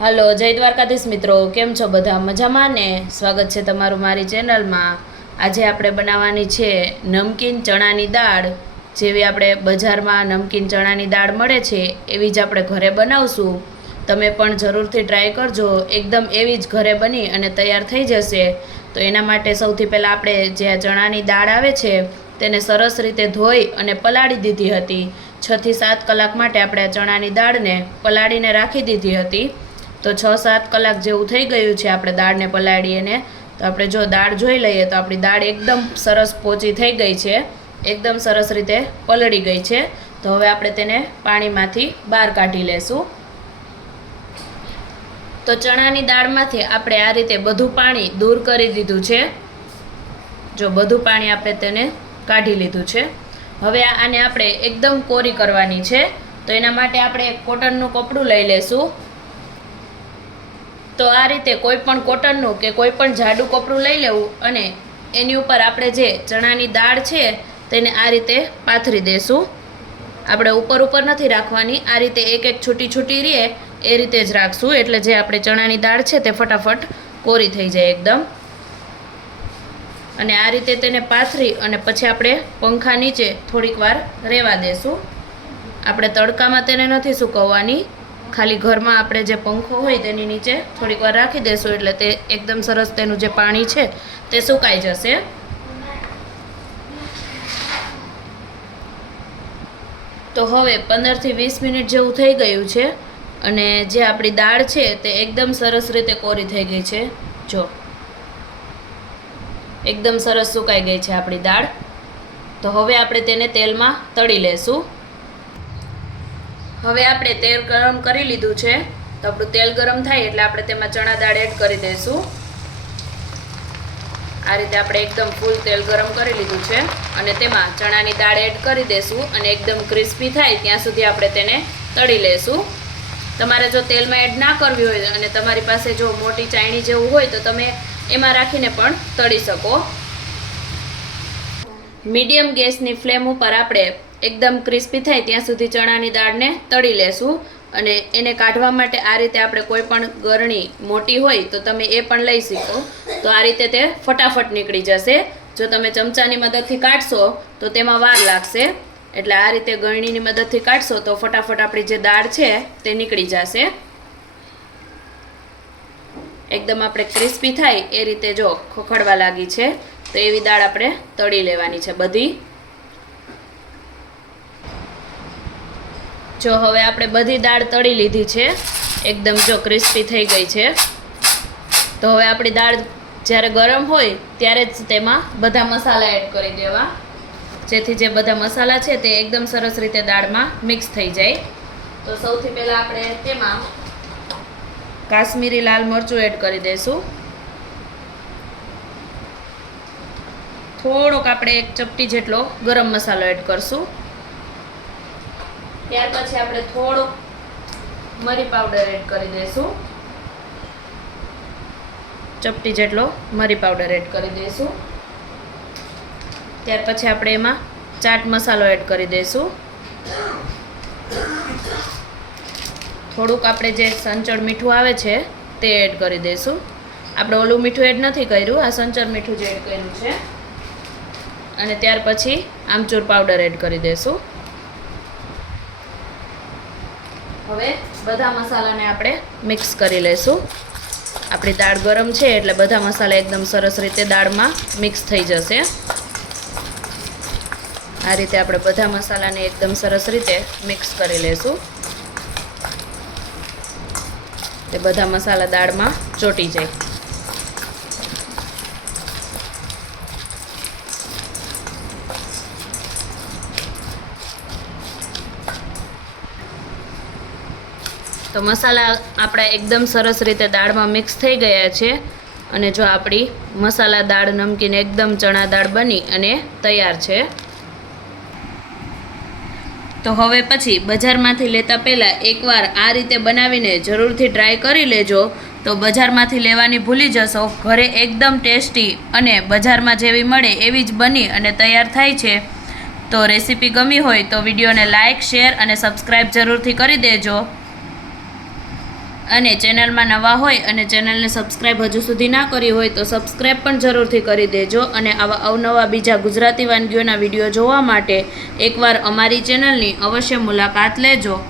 Hello જય દ્વારકાધીશ મિત્રો, કેમ છો બધા? મજામાં ને? સ્વાગત છે તમારું મારી ચેનલમાં. આજે આપણે બનાવવાની છે નમકીન ચણાની દાળ. જેવી આપણે બજારમાં નમકીન ચણાની દાળ મળે છે એવી જ આપણે ઘરે બનાવશું. તમે પણ જરૂરથી ટ્રાય કરજો. એકદમ એવી જ ઘરે બની અને તૈયાર થઈ જશે. તો એના માટે સૌથી પહેલાં આપણે જે આ ચણાની દાળ આવે છે તેને સરસ રીતે ધોઈ અને પલાળી દીધી હતી. 6 થી 7 કલાક માટે આપણે આ ચણાની દાળને પલાળીને રાખી દીધી હતી. તો 6-7 કલાક જેવું થઈ ગયું છે આપણે દાળને પલાળીને. તો આપણે જો દાળ જોઈ લઈએ તો આપણી દાળ એકદમ સરસ પોચી થઈ ગઈ છે, એકદમ સરસ રીતે પલળી ગઈ છે. તો હવે આપણે તેને પાણીમાંથી બહાર કાઢી લેશું. તો ચણાની દાળમાંથી આપણે આ રીતે બધું પાણી દૂર કરી દીધું છે. જો બધું પાણી આપણે તેને કાઢી લીધું છે. હવે આને આપણે એકદમ કોરી કરવાની છે. તો એના માટે આપણે એક કોટનનું કપડું લઈ લેશું. તો આ રીતે કોઈ પણ કોટનનું કે કોઈ પણ જાડું કપડું લઈ લેવું અને એની ઉપર આપણે જે ચણાની દાળ છે તેને આ રીતે પાથરી દેશું. આપણે ઉપર ઉપર નથી રાખવાની, આ રીતે એક એક છૂટી છૂટી રહે એ રીતે જ રાખશું, એટલે જે આપણે ચણાની દાળ છે તે ફટાફટ કોરી થઈ જાય એકદમ. અને આ રીતે તેને પાથરી અને પછી આપણે પંખા નીચે થોડીક વાર રહેવા દેશું. આપણે તડકામાં તેને નથી સૂકવવાની, ખાલી ઘરમાં આપણે જે પંખો હોય તેની નીચે થોડીક વાર રાખી દેશું એટલે તે એકદમ સરસ તેનું જે પાણી છે તે સુકાઈ જશે. તો હવે 15 થી 20 મિનિટ જેવું થઈ ગયું છે અને જે આપણી દાળ છે તે એકદમ સરસ રીતે કોરી થઈ ગઈ છે. જો એકદમ સરસ સુકાઈ ગઈ છે આપણી દાળ. તો હવે આપણે તેને તેલમાં તળી લેશું. હવે આપણે તેલ ગરમ કરી લીધું છે. તો આપણું તેલ ગરમ થાય એટલે આપણે તેમાં ચણા દાળ એડ કરી દઈશું. આ રીતે આપણે એકદમ ફૂલ તેલ ગરમ કરી લીધું છે અને તેમાં ચણાની દાળ એડ કરી દઈશું અને એકદમ ક્રિસ્પી થાય ત્યાં સુધી આપણે તેને તળી લેશું. તમારે જો તેલમાં એડ ના કરવી હોય અને તમારી પાસે જો મોટી ચાયણી જેવું હોય તો તમે એમાં રાખીને પણ તળી શકો. મીડિયમ ગેસની ફ્લેમ ઉપર આપણે એકદમ ક્રિસ્પી થાય ત્યાં સુધી ચણાની દાળને તળી લેશું. અને એને કાઢવા માટે આ રીતે આપણે કોઈ પણ ગરણી મોટી હોય તો તમે એ પણ લઈ શકો. તો આ રીતે તે ફટાફટ નીકળી જશે. જો તમે ચમચાની મદદથી કાઢશો તો તેમાં વાર લાગશે, એટલે આ રીતે ગરણીની મદદથી કાઢશો તો ફટાફટ આપણી જે દાળ છે તે નીકળી જશે. એકદમ આપણે ક્રિસ્પી થાય એ રીતે જો ખોખડવા લાગી છે તો એવી દાળ આપણે તળી લેવાની છે બધી. જો હવે આપણે બધી દાળ તળી લીધી છે, એકદમ જો ક્રિસ્પી થઈ ગઈ છે. તો હવે આપણી દાળ જ્યારે ગરમ હોય ત્યારે જ તેમાં બધા મસાલા એડ કરી દેવા, જેથી જે બધા મસાલા છે તે એકદમ સરસ રીતે દાળમાં મિક્સ થઈ જાય. તો સૌથી પહેલાં આપણે તેમાં કાશ્મીરી લાલ મરચું એડ કરી દઈશું. થોડોક આપણે એક ચપટી જેટલો ગરમ મસાલો એડ કરશું. ત્યાર પછી આપણે થોડોક મરી પાવડર એડ કરી દઈશું. ચપટી જેટલો મરી પાવડર એડ કરી દઈશું. ત્યાર પછી આપણે એમાં ચાટ મસાલો એડ કરી દઈશું. થોડુંક આપણે જે સંચળ મીઠું આવે છે તે એડ કરી દઈશું. આપણે ઓલું મીઠું એડ નથી કર્યું, આ સંચળ મીઠું જ એડ કર્યું છે. અને ત્યાર પછી આમચૂર પાવડર એડ કરી દઈશું. હવે બધા મસાલાને આપણે મિક્સ કરી લઈશું. આપણી દાળ ગરમ છે એટલે બધા મસાલા એકદમ સરસ રીતે દાળમાં મિક્સ થઈ જશે. આ રીતે આપણે બધા મસાલાને એકદમ સરસ રીતે મિક્સ કરી લઈશું. તે બધા મસાલા દાળમાં ચોંટી જાય. તો મસાલા આપણા એકદમ સરસ રીતે દાળમાં મિક્સ થઈ ગયા છે અને જો આપણી મસાલા દાળ નમકીન એકદમ ચણા દાળ બની અને તૈયાર છે. તો હવે પછી બજારમાંથી લેતા પહેલાં એકવાર આ રીતે બનાવીને જરૂરથી ટ્રાય કરી લેજો. તો બજારમાંથી લેવાની ભૂલી જશો. ઘરે એકદમ ટેસ્ટી અને બજારમાં જેવી મળે એવી જ બની અને તૈયાર થાય છે. તો રેસીપી ગમી હોય તો વિડીયોને લાઇક, શેર અને સબસ્ક્રાઈબ જરૂરથી કરી દેજો. અને ચેનલમાં નવા હોય અને ચેનલને સબસ્ક્રાઈબ હજુ સુધી ના કરી હોય તો સબસ્ક્રાઈબ પણ જરૂરથી કરી દેજો. અને આવા અવનવા બીજા ગુજરાતી વાનગીઓના વિડીયો જોવા માટે એકવાર અમારી ચેનલની અવશ્ય મુલાકાત લેજો.